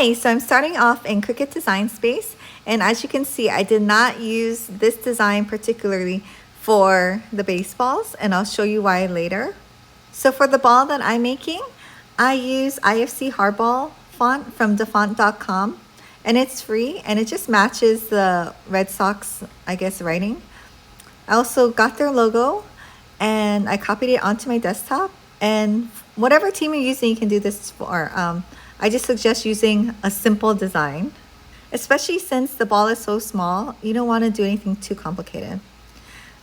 Hi, so I'm starting off in Cricut Design Space, and as you can see, I did not use this design particularly for the baseballs, and I'll show you why later. So for the ball that I'm making, I use IFC hardball font from dafont.com, and it's free, and it just matches the Red Sox, I guess, writing. I also got their logo, and I copied it onto my desktop, and whatever team you're using, you can do this for. I just suggest using a simple design, especially since the ball is so small. You don't want to do anything too complicated.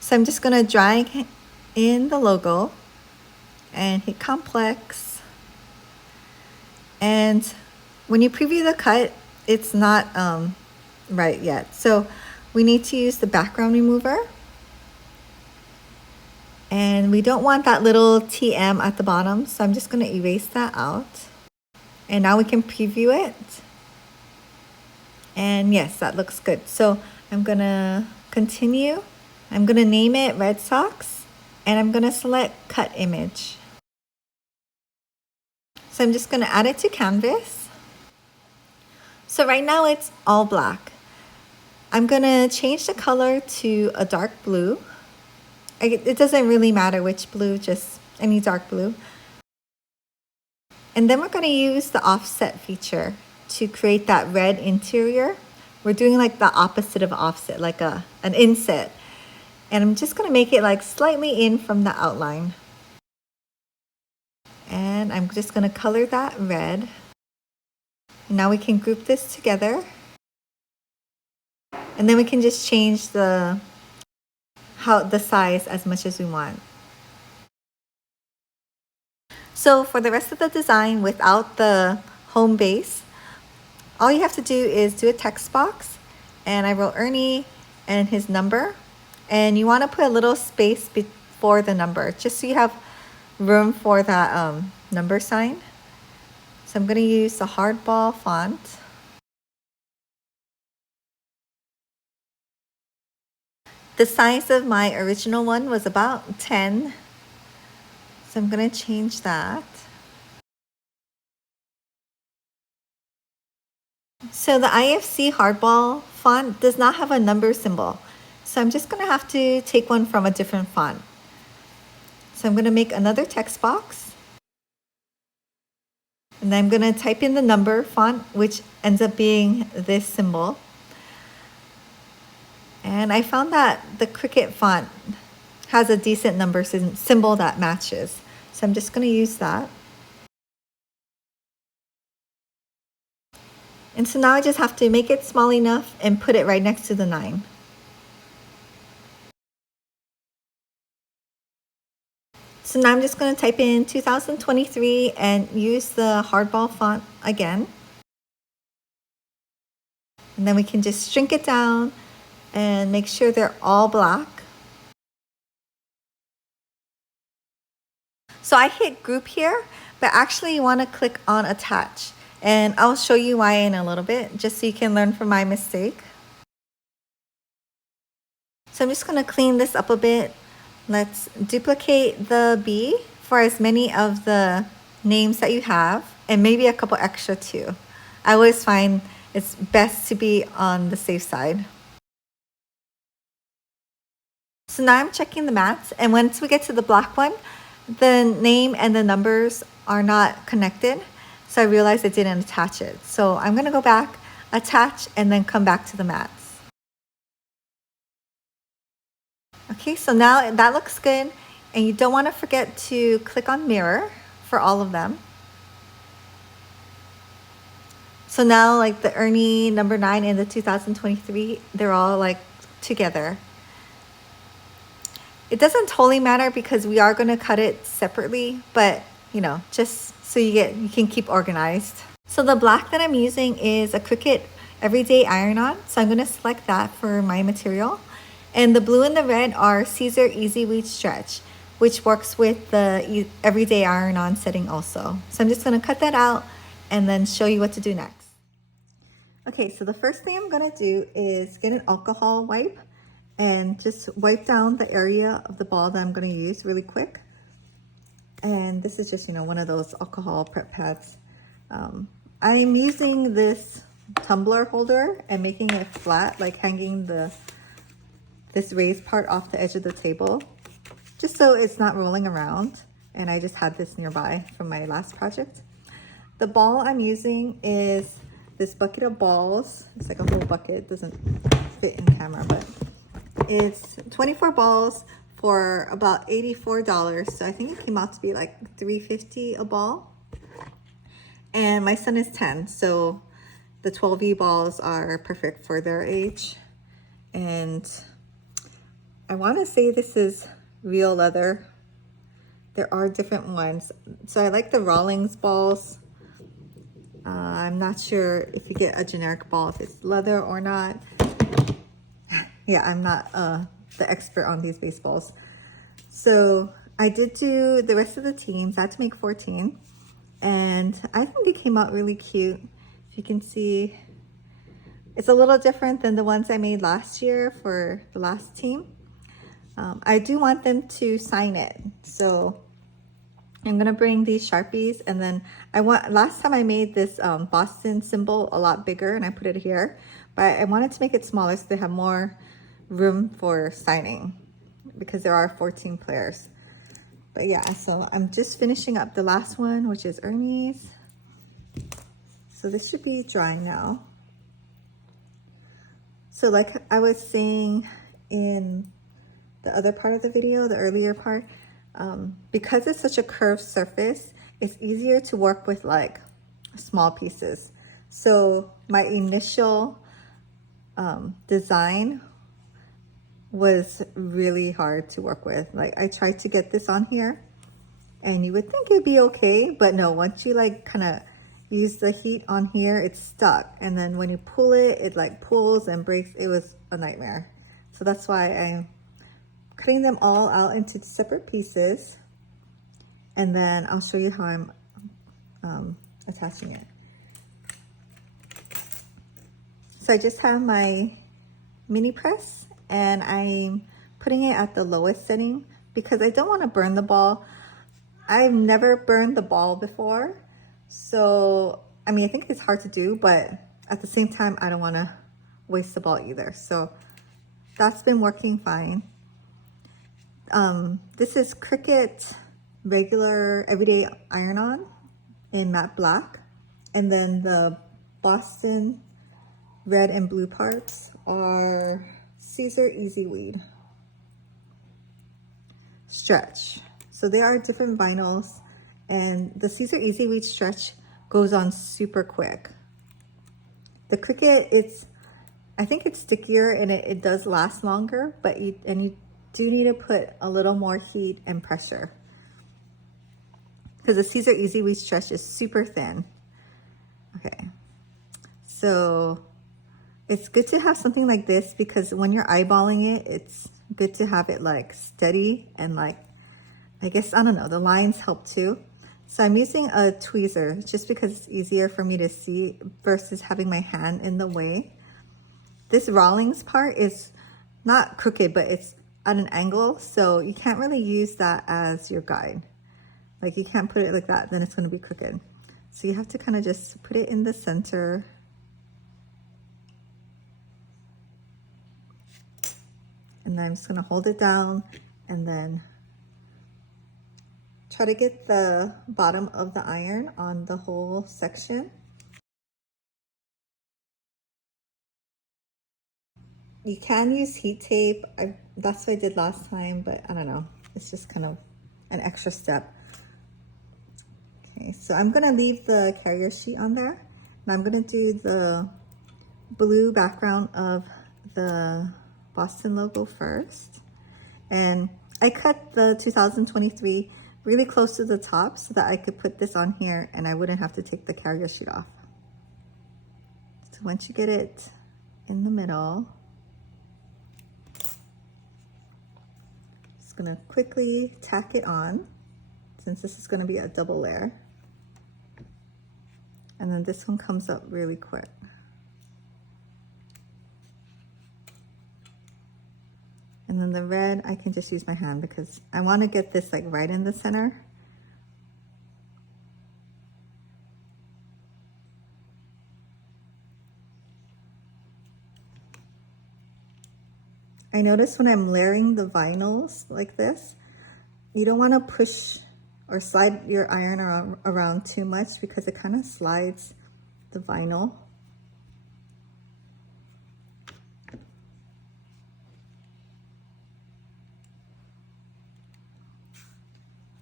So I'm just going to drag in the logo and hit complex. And when you preview the cut, it's not right yet. So we need to use the background remover. And we don't want that little TM at the bottom, so I'm just going to erase that out. And now we can preview it. And yes, that looks good. So I'm going to continue. I'm going to name it Red Sox, and I'm going to select cut image. So I'm just going to add it to canvas. So right now it's all black. I'm going to change the color to a dark blue. It doesn't really matter which blue, just any dark blue. And then we're going to use the offset feature to create that red interior. We're doing like the opposite of offset, like an inset. And I'm just going to make it like slightly in from the outline. And I'm just going to color that red. And now we can group this together. And then we can just change the size as much as we want. So for the rest of the design without the home base, all you have to do is do a text box, and I wrote Ernie and his number, and you want to put a little space before the number just so you have room for that number sign. So I'm going to use the hardball font. The size of my original one was about 10, so I'm going to change that. So the IFC hardball font does not have a number symbol. So I'm just going to have to take one from a different font. So I'm going to make another text box. And then I'm going to type in the number font, which ends up being this symbol. And I found that the Cricut font has a decent number symbol that matches. So I'm just going to use that. And so now I just have to make it small enough and put it right next to the 9. So now I'm just going to type in 2023 and use the hardball font again. And then we can just shrink it down and make sure they're all black. So I hit group here, but actually you want to click on attach. And I'll show you why in a little bit, just so you can learn from my mistake. So I'm just going to clean this up a bit. Let's duplicate the B for as many of the names that you have, and maybe a couple extra too. I always find it's best to be on the safe side. So now I'm checking the mats, and once we get to the black one, the name and the numbers are not connected. So I realized I didn't attach it. So I'm going to go back, attach, and then come back to the mats. Okay, so now that looks good. And you don't want to forget to click on mirror for all of them. So now like the Ernie number 9 and the 2023, they're all like together. It doesn't totally matter because we are going to cut it separately, but you know, just so you can keep organized. So the black that I'm using is a Cricut Everyday Iron-On. So I'm going to select that for my material. And the blue and the red are Caesar Easy Weed Stretch, which works with the Everyday Iron-On setting also. So I'm just going to cut that out and then show you what to do next. Okay, so the first thing I'm going to do is get an alcohol wipe and just wipe down the area of the ball that I'm going to use really quick. And this is just, you know, one of those alcohol prep pads. I'm using this tumbler holder and making it flat, like hanging this raised part off the edge of the table, just so it's not rolling around. And I just had this nearby from my last project. The ball I'm using is this bucket of balls. It's like a whole bucket, it doesn't fit in camera, but it's 24 balls for about $84. So I think it came out to be like $3.50 a ball. And my son is 10, so the 12E balls are perfect for their age. And I want to say this is real leather. There are different ones. So I like the Rawlings balls. I'm not sure if you get a generic ball, if it's leather or not. Yeah, I'm not the expert on these baseballs. So I did do the rest of the teams. I had to make 14. And I think they came out really cute. If you can see, it's a little different than the ones I made last year for the last team. I do want them to sign it. So I'm gonna bring these Sharpies, and then last time I made this Boston symbol a lot bigger and I put it here, but I wanted to make it smaller so they have more room for signing because there are 14 players. But yeah, so I'm just finishing up the last one, which is Ernie's. So this should be drying now. So like I was saying in the other part of the video, the earlier part, because it's such a curved surface, it's easier to work with like small pieces. So my initial design was really hard to work with. Like I tried to get this on here and you would think it'd be okay, but no, once you like kind of use the heat on here, it's stuck. And then when you pull it, it like pulls and breaks. It was a nightmare. So that's why I'm cutting them all out into separate pieces. And then I'll show you how I'm attaching it. So I just have my mini press and I'm putting it at the lowest setting because I don't want to burn the ball. I've never burned the ball before. So, I mean, I think it's hard to do, but at the same time, I don't want to waste the ball either. So that's been working fine. This is Cricut regular everyday iron-on in matte black. And then the Boston red and blue parts are Caesar Easy Weed Stretch. So they are different vinyls, and the Caesar Easy Weed Stretch goes on super quick. The Cricut, I think it's stickier and it does last longer, but you do need to put a little more heat and pressure because the Caesar Easy Weed Stretch is super thin. Okay, so it's good to have something like this because when you're eyeballing it, it's good to have it like steady and like, I guess, I don't know, the lines help too. So I'm using a tweezer just because it's easier for me to see versus having my hand in the way. This Rawlings part is not crooked, but it's at an angle. So you can't really use that as your guide. Like you can't put it like that, then it's going to be crooked. So you have to kind of just put it in the center. And then I'm just going to hold it down and then try to get the bottom of the iron on the whole section. You can use heat tape. That's what I did last time, but I don't know. It's just kind of an extra step. Okay, so I'm gonna leave the carrier sheet on there. And I'm gonna do the blue background of the Boston logo first. And I cut the 2023 really close to the top so that I could put this on here and I wouldn't have to take the carrier sheet off. So once you get it in the middle, just gonna quickly tack it on since this is gonna be a double layer. And then this one comes up really quick. And then the red, I can just use my hand because I want to get this like right in the center. I notice when I'm layering the vinyls like this, you don't want to push or slide your iron around too much because it kind of slides the vinyl.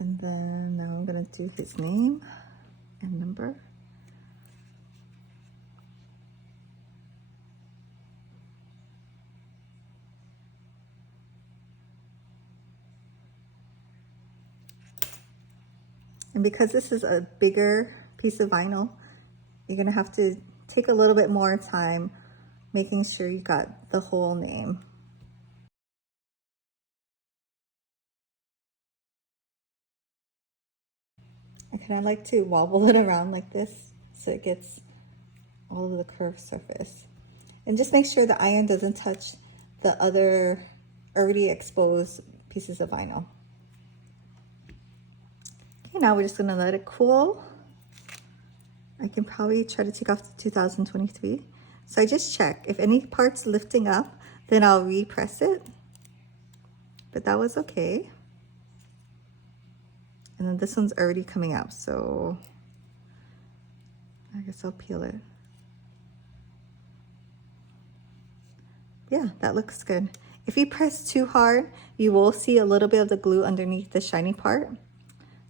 And then now I'm gonna do his name and number. And because this is a bigger piece of vinyl, you're gonna have to take a little bit more time making sure you got the whole name. I kind of like to wobble it around like this so it gets all of the curved surface. And just make sure the iron doesn't touch the other already exposed pieces of vinyl. Okay, now we're just gonna let it cool. I can probably try to take off the 2023. So I just check. If any part's lifting up, then I'll repress it. But that was okay. And then this one's already coming out, so I guess I'll peel it. Yeah, that looks good. If you press too hard, you will see a little bit of the glue underneath the shiny part.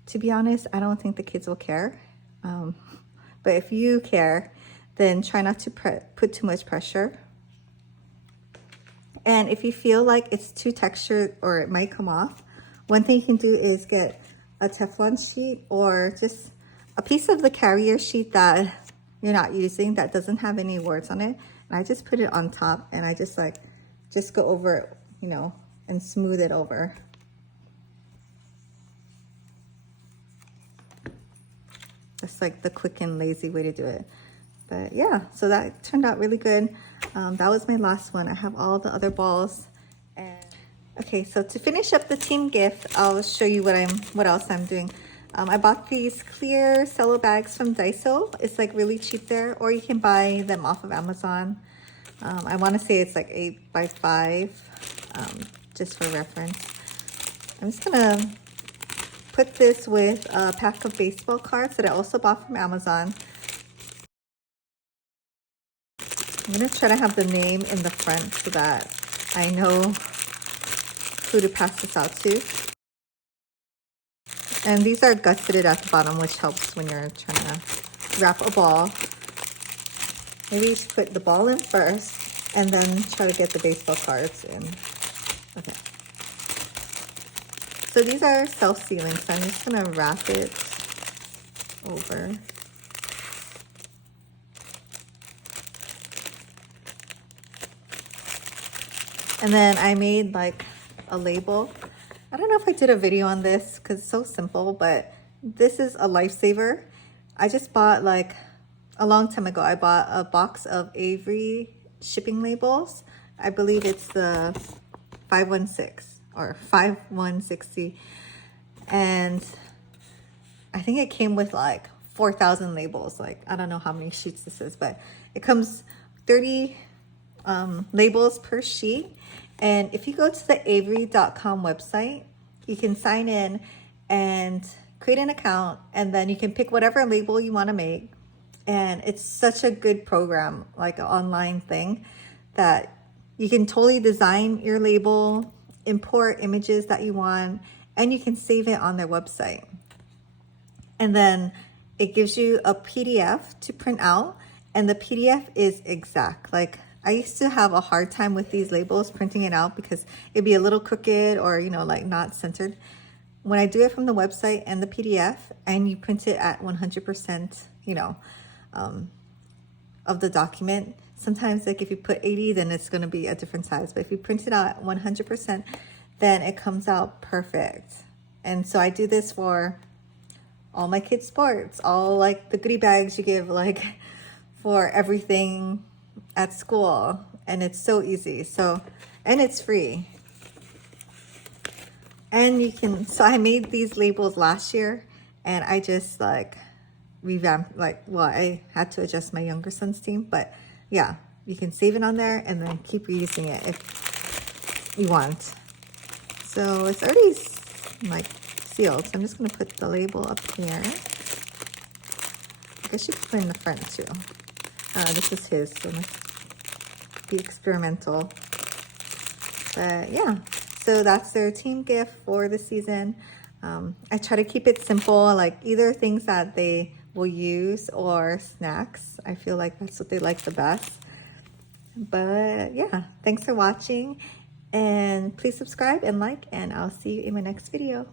To be honest, I don't think the kids will care. But if you care, then try not to put too much pressure. And if you feel like it's too textured or it might come off, one thing you can do is get a Teflon sheet or just a piece of the carrier sheet that you're not using that doesn't have any words on it. And I just put it on top and I just go over it, you know, and smooth it over. That's like the quick and lazy way to do it. But yeah, so that turned out really good. That was my last one. I have all the other balls. And okay, so to finish up the team gift, I'll show you what else I'm doing. I bought these clear cello bags from Daiso. It's like really cheap there, or you can buy them off of Amazon. I want to say it's like 8 by 5, just for reference. I'm just gonna put this with a pack of baseball cards that I also bought from Amazon. I'm gonna try to have the name in the front so that I know who to pass this out to. And these are gusseted at the bottom, which helps when you're trying to wrap a ball. Maybe you should put the ball in first and then try to get the baseball cards in. Okay. So these are self-sealing, so I'm just gonna wrap it over. And then I made like a label. I don't know if I did a video on this because it's so simple, but this is a lifesaver. I just bought like a long time ago, I bought a box of Avery shipping labels. I believe it's the 516 or 5160. And I think it came with like 4,000 labels. Like, I don't know how many sheets this is, but it comes 30 labels per sheet. And if you go to the Avery.com website, you can sign in and create an account, and then you can pick whatever label you want to make. And it's such a good program, like an online thing, that you can totally design your label, import images that you want, and you can save it on their website. And then it gives you a PDF to print out, and the PDF is exact. Like, I used to have a hard time with these labels, printing it out, because it'd be a little crooked or, you know, like not centered. When I do it from the website and the PDF, and you print it at 100%, you know, of the document, sometimes like if you put 80, then it's going to be a different size. But if you print it out at 100%, then it comes out perfect. And so I do this for all my kids' sports, all like the goodie bags you give like for everything at school, and it's so easy. So, and it's free. And you can, so I made these labels last year, and I just like revamped, like, well, I had to adjust my younger son's team, but yeah, you can save it on there and then keep reusing it. you want. So it's already like sealed. So I'm just gonna put the label up here. I guess you could put in the front too. This is his, so let's be experimental. But yeah, so that's their team gift for the season. I try to keep it simple, like either things that they will use or snacks. I feel like that's what they like the best. But yeah, thanks for watching, and please subscribe and like, and I'll see you in my next video.